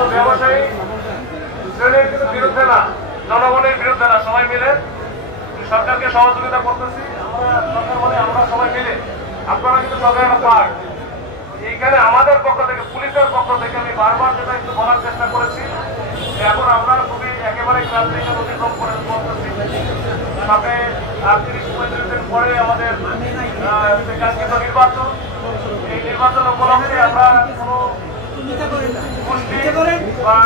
কোনো ব্যবসায়ী শ্রেণীর কিন্তু বিরুদ্ধে না, জনগণের বিরুদ্ধে না, সবাই মিলে সরকারকে সহযোগিতা করতেছি। আমরা সরকার মানে আমরা সবাই মিলে, আপনারা কিন্তু সরকারের পার্ট। এইখানে আমাদের পক্ষ থেকে, পুলিশের পক্ষ থেকে আমি বারবার যেটা একটু বলার চেষ্টা করেছি, এখন আমরা খুবই একেবারে ক্রান্তিকে অতিক্রম করে বলতেছি। সামনে ৩৮-৩৫ দিন পরে আমাদের কাঙ্ক্ষিত নির্বাচন। এই নির্বাচন উপলক্ষে আমরা কোনো গোষ্ঠী বা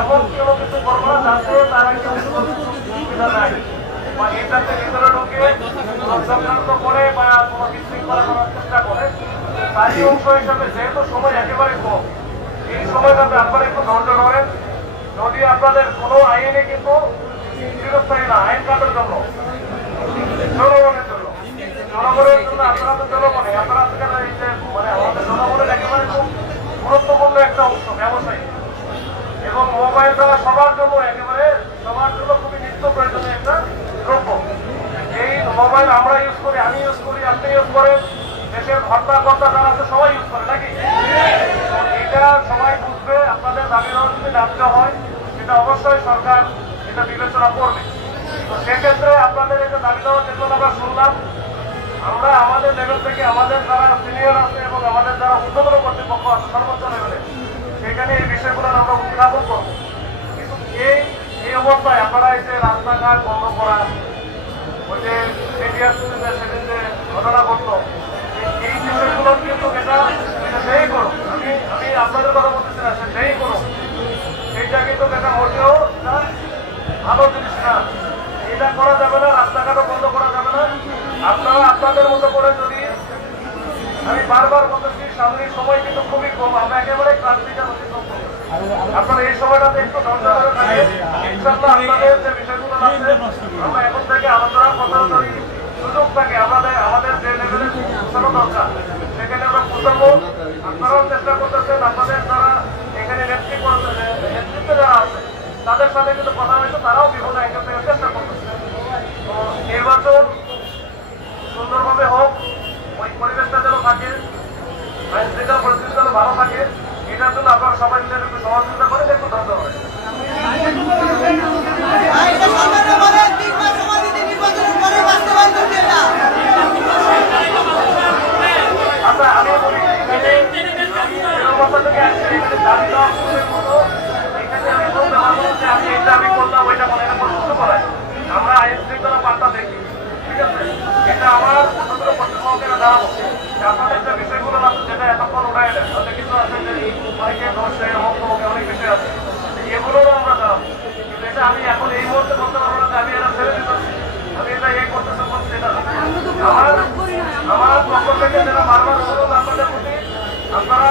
এমন কোনো কিছু করবো না যাতে তারা সুবিধা নেয় বা এটাতে ভিতরে ঢুকে চক্রান্ত করে বা কোনো বিশৃঙ্খলা করার চেষ্টা করে। তারই অংশ হিসাবে যেহেতু সময় একেবারে কম, এই সময়টাতে আপনারা একটু ধৈর্য ধরেন। যদি আপনাদের কোনো আইনে কিন্তু চিরস্থায়ী না, আইন কাটার জন্য, জনগণের জন্য, জনগণের জন্য আপনারা তো জনগণে, আপনারা এই যে মানে আমাদের জনগণের একেবারে খুব গুরুত্বপূর্ণ একটা অংশ ব্যবসায়ী, এবং মোবাইল দ্বারা সবার জন্য একেবারে সবার জন্য খুবই নিত্য প্রয়োজনীয় একটা দ্রব্য। এই মোবাইল আমরা ইউজ করি, আমি ইউজ করি, আপনি ইউজ করেন, দেশের কর্তা যারা আছে সবাই ইউজ করে নাকি? এটা সবাই বুঝবে। আপনাদের দাবি দেওয়া যদি ন্যায্য হয় সেটা অবশ্যই সরকার এটা বিবেচনা করবে। তো সেক্ষেত্রে আপনাদের এটা দাবি দেওয়া যেগুলো আমরা শুনলাম, আমরা আমাদের লেভেল থেকে আমাদের যারা সিনিয়র আছে এবং আমাদের যারা উচ্চতর কর্তৃপক্ষ আছে সর্বোচ্চ লেভেলে, সেখানে এই বিষয়গুলো আমরা উত্থাপন করব। কিন্তু এই অবস্থায় আপনারা এই যে রাস্তাঘাট বন্ধ করা, ওই যে মিডিয়া সেদিন যে ঘটনা ঘটলো, এই বিষয়গুলো কিন্তু এটা সেই করুন। আমি আপনাদের কথা বলতেছি না, সেই করুন, সেইটা কিন্তু এটা মোটেও ভালো জিনিস না। এটা করা যাবে না, রাস্তাঘাটও বন্ধ করা যাবে না। আপনারা আপনাদের মতো করে যদি, আমি বারবার বলতেছি সামনের সময় কিন্তু খুবই কম, আমরা একেবারে ক্রান্তিকার অতিক্রম করব। আপনারা এই সময়টাতে একটু ধৈর্য ধরে থাকেন। ইনশাআল্লাহ আপনাদের যে বিষয়গুলো আছে আমরা এখন থেকে আলোচনা করার সুযোগ থাকে, আমাদের যে লেভেলে পৌঁছানো দরকার সেখানে আমরা পৌঁছাবো। আপনারাও চেষ্টা করতেছেন, আপনাদের যারা এখানে নেতৃত্বে যারা আছে তাদের সাথে কিন্তু কথা হয়েছে, তারাও বিভিন্ন অ্যাঙ্গেল থেকে চেষ্টা করতেছে। তো নির্বাচন সুন্দরভাবে হোক, ওই পরিবেশটা যেন থাকে, আইন শৃঙ্খলা পরিস্থিতি যেন ভালো থাকে, এটার জন্য আপনারা সবাই মিলে একটু সহযোগিতা করেন, একটু ধৈর্য ধরেন। আচ্ছা, আমি বলি এখানে দাবি দেওয়া মতো এখানে আমি বলতে পারবো যে আমি এই দাবি করলাম ওইটা মনে প্রশ্ন করাই। আমরা আইন শৃঙ্খলা বার্তা দেখি, ঠিক আছে? এটা আমার ছোট কর্তৃপক্ষেরা দাঁড়াবো, আপনাদের যে বিষয়গুলো আছে যেটা এতক্ষণ উঠাই দেন, তাতে কিছু আছে যে অনেকে ধরছে, মন্তব্যে অনেক বিষয় আছে, এগুলোরও আমরা দাঁড়াবো। কিন্তু এটা আমি এখন এই মুহূর্তে বলতে পারবো না যে আমি এটা ছেড়ে দিতেছি, আমি এটা করতেছি বলছি, এটা আমার পক্ষ থেকে যেটা বারবার অনুরোধ আপনাদের প্রতি, আপনারা